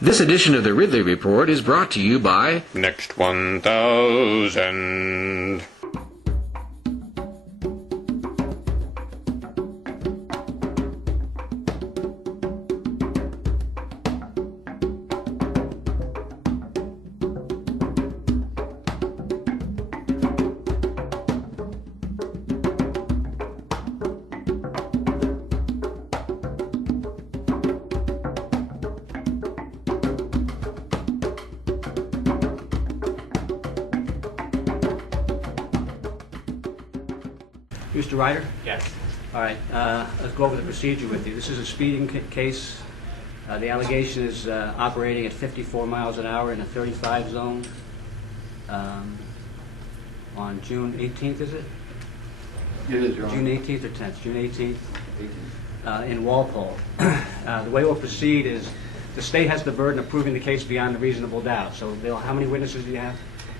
This edition of the Ridley Report is brought to you by Next 1000. Mr. Ryder? Yes. All right, let's go over the procedure with you. This is a speeding case. The allegation is operating at 54 miles an hour in a 35 zone on June 18th, is it? It is, Your Honor. June 18th or 10th? June 18th. In Walpole. The way we'll proceed is the state has the burden of proving the case beyond a reasonable doubt. So, Bill, how many witnesses do you have?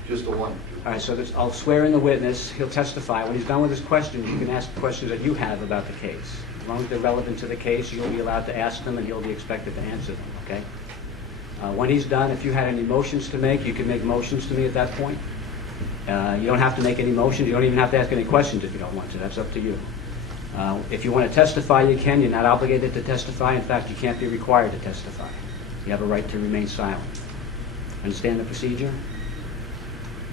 Just the one. All right, so I'll swear in the witness. He'll testify. When he's done with his questions, you can ask questions that you have about the case. As long as they're relevant to the case, you'll be allowed to ask them, and he'll be expected to answer them, okay? When he's done, if you had any motions to make, you can make motions to me at that point. You don't have to make any motions. You don't even have to ask any questions if you don't want to. That's up to you. If you want to testify, you can. You're not obligated to testify. In fact, you can't be required to testify. You have a right to remain silent. Understand the procedure?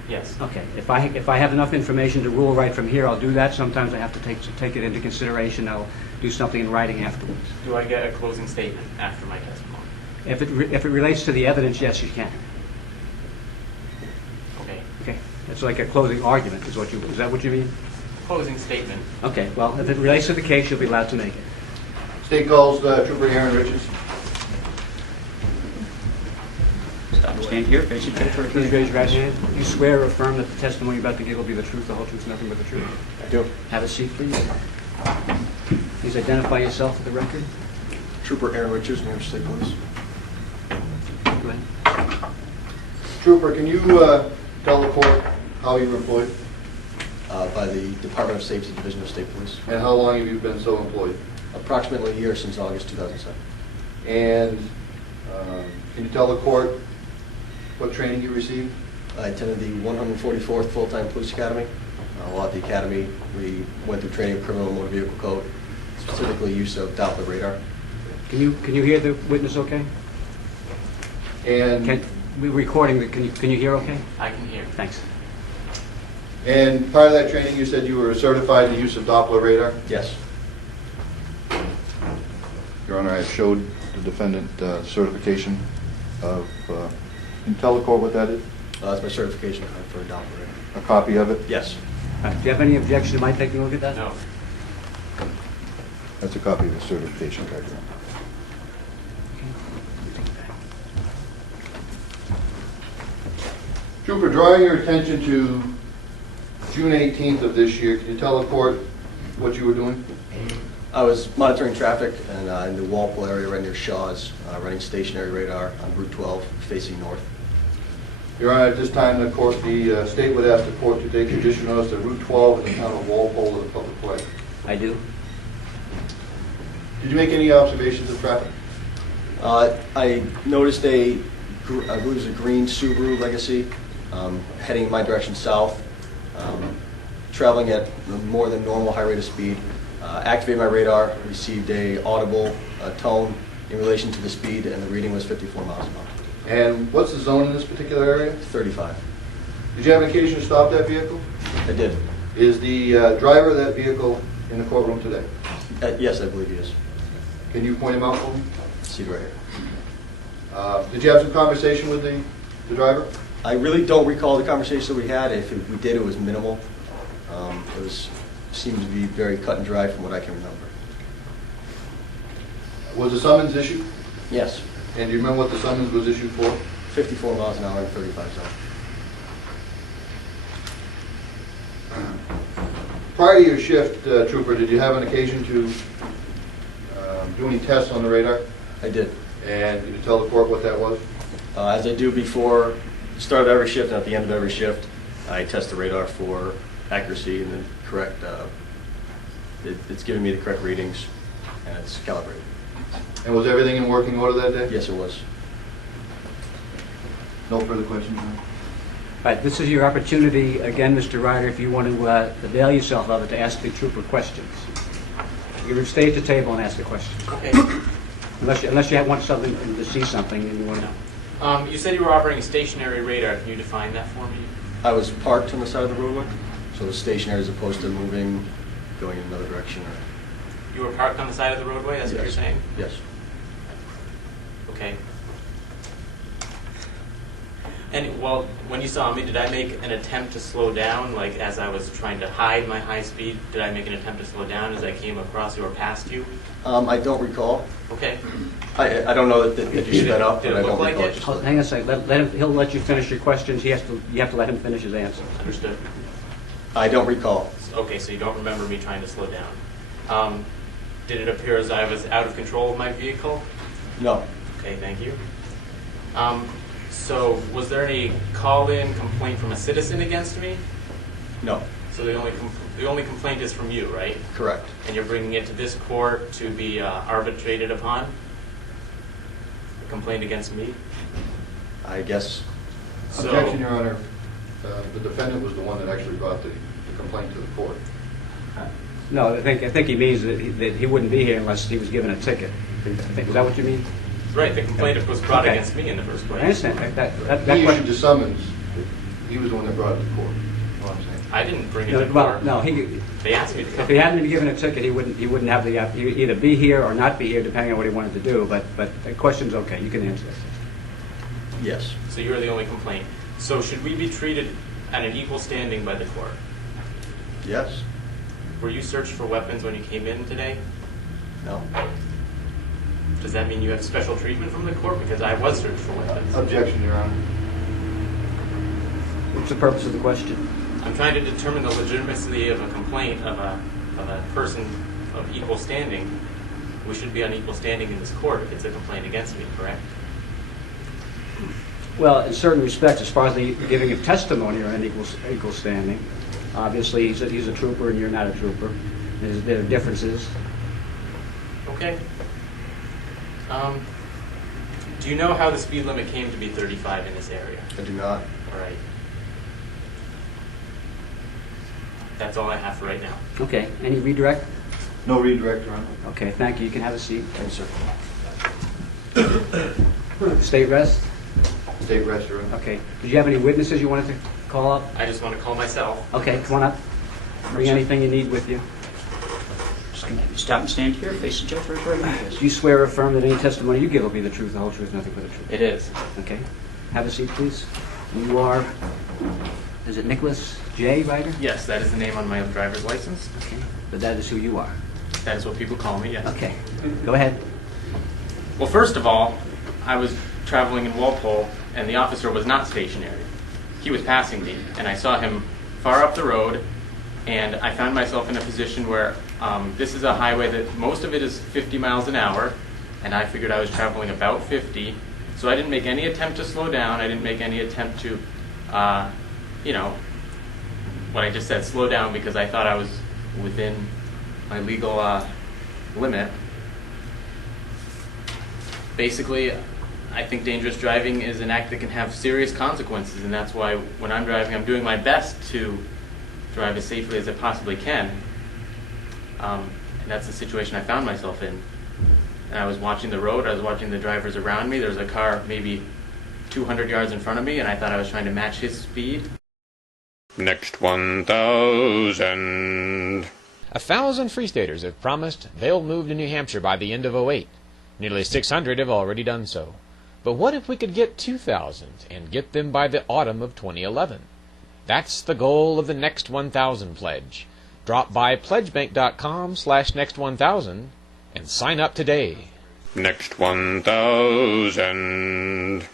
Yes. Okay. If I have enough information to rule right from here, I'll do that. Sometimes I have to take it into consideration. I'll do something in writing afterwards. Do I get a closing statement after my testimony? If it relates to the evidence, yes, you can. Okay. Okay. It's like a closing argument. Is that what you mean? Closing statement. Okay. Well, if it relates to the case, you'll be allowed to make it. State calls Trooper Aaron Richards. Stand here. Please raise your right hand. You swear or affirm that the testimony you're about to give will be the truth, the whole truth, nothing but the truth? I do. Have a seat, please. Please identify yourself for the record. Trooper Aaron Richards, New Hampshire State Police. Go ahead. Trooper, can you tell the court how you were employed? By the Department of Safety Division of State Police. And how long have you been so employed? Approximately a year since August 2007. And can you tell the court what training you received? I attended the 144th Full-Time Police Academy. While at the academy, we went through training of criminal and motor vehicle code, specifically use of Doppler radar. Can you hear the witness okay? And We're recording. Can you hear okay? I can hear. Thanks. and part of that training, you said you were certified in the use of Doppler radar? Yes. Your Honor, I have showed the defendant certification of, can you tell the court what that is? That's my certification card for Doppler radar. A copy of it? Yes. Do you have any objection to my taking a look at that? No. That's a copy of the certification card, Your Honor. Trooper, drawing your attention to June 18th of this year, can you tell the court what you were doing? I was monitoring traffic and in the Walpole area right near Shaw's, running stationary radar on Route 12 facing north. Your Honor, at this time, the state would ask the court to take judicial notice that Route 12 in the town of Walpole is a public way. I do. Did you make any observations of traffic? I noticed I believe it was a green Subaru Legacy heading in my direction south, traveling at more than normal high rate of speed. Activated my radar, received a audible tone in relation to the speed, and the reading was 54 miles an hour. And what's the zone in this particular area? 35. Did you have an occasion to stop that vehicle? I did. Is the driver of that vehicle in the courtroom today? Yes, I believe he is. Can you point him out for me? See right here. Did you have some conversation with the driver? I really don't recall the conversation that we had. If we did, it was minimal. Seemed to be very cut and dry from what I can remember. Was a summons issued? Yes. And do you remember what the summons was issued for? 54 miles an hour and 35 zone. Prior to your shift, Trooper, did you have an occasion to do any tests on the radar? I did. And did you tell the court what that was? As I do before the start of every shift and at the end of every shift, I test the radar for accuracy and then correct. It's giving me the correct readings and it's calibrated. And was everything in working order that day? Yes, it was. No further questions, Your Honor? All right, this is your opportunity, again, Mr. Ryder, if you want to avail yourself of it, to ask the trooper questions. You can stay at the table and ask a question. Okay. Unless you want something, to see something, and you want to... You said you were operating a stationary radar. Can you define that for me? I was parked on the side of the roadway, so it was stationary as opposed to moving, going in another direction. You were parked on the side of the roadway? That's what you're saying? Yes. Okay. And, well, when you saw me, did I make an attempt to slow down, like as I was trying to hide my high speed? Did I make an attempt to slow down as I came across you or past you? I don't recall. Okay. I don't know that you sped up, Did but it I don't look like recall. it? Just Hang on a second. Let him, he'll let you finish your questions. You have to let him finish his answer. Understood. I don't recall. Okay, so you don't remember me trying to slow down. Did it appear as I was out of control of my vehicle? No. Okay, thank you. So was there any call-in complaint from a citizen against me? No. So the only complaint is from you, right? Correct. And you're bringing it to this court to be arbitrated upon? A complaint against me? I guess. So, Objection, Your Honor. The defendant was the one that actually brought the complaint to the court. No, I think he means that he wouldn't be here unless he was given a ticket. Is that what you mean? right, the complaint was brought Okay. against me in the first place. I understand. That He issued question... the summons. He was the one that brought it to court. That's what I'm saying. I didn't bring it No, to well, court. no, They asked me to if come. he hadn't been given a ticket, he wouldn't have the he'd either be here or not be here, depending on what he wanted to do. But the question's okay. You can answer it. Yes. So you're the only complaint. So should we be treated at an equal standing by the court? Yes. Were you searched for weapons when you came in today? No. Does that mean you have special treatment from the court? Because I was searched for weapons. Objection, Your Honor. What's the purpose of the question? I'm trying to determine the legitimacy of a complaint of a person of equal standing. We should be on equal standing in this court if it's a complaint against me, correct? Well, in certain respects, as far as the giving of testimony, you're in equal standing. Obviously, he's a trooper and you're not a trooper. There are differences. Okay. Do you know how the speed limit came to be 35 in this area? I do not. All right. That's all I have for right now. Okay. Any redirect? No redirect, Your Honor. Okay. Thank you. You can have a seat. Thanks, sir. State rest. State rest, Your Honor. Okay. Did you have any witnesses you wanted to call up? I just want to call myself. Okay. Come on up. Bring anything you need with you. Just gonna have you stop and stand here, face the judge for his right. Do you swear or affirm that any testimony you give will be the truth, the whole truth, nothing but the truth? It is. Okay. Have a seat, please. You are, is it Nicholas J. Ryder? Yes, that is the name on my driver's license. Okay. But that is who you are. That is what people call me, yes. Okay. Go ahead. Well, first of all, I was traveling in Walpole, and the officer was not stationary. He was passing me, and I saw him far up the road, and I found myself in a position where this is a highway that most of it is 50 miles an hour, and I figured I was traveling about 50, so I didn't make any attempt to slow down. I didn't make any attempt to, what I just said, slow down, because I thought I was within my legal limit. Basically, I think dangerous driving is an act that can have serious consequences, and that's why when I'm driving, I'm doing my best to drive as safely as I possibly can. And that's the situation I found myself in. And I was watching the road, I was watching the drivers around me. There was a car maybe 200 yards in front of me, and I thought I was trying to match his speed. Next 1,000. 1,000 Free Staters have promised they'll move to New Hampshire by the end of '08. Nearly 600 have already done so. But what if we could get 2,000 and get them by the autumn of 2011? That's the goal of the Next 1,000 pledge. Drop by pledgebank.com/next1000 and sign up today. Next 1,000.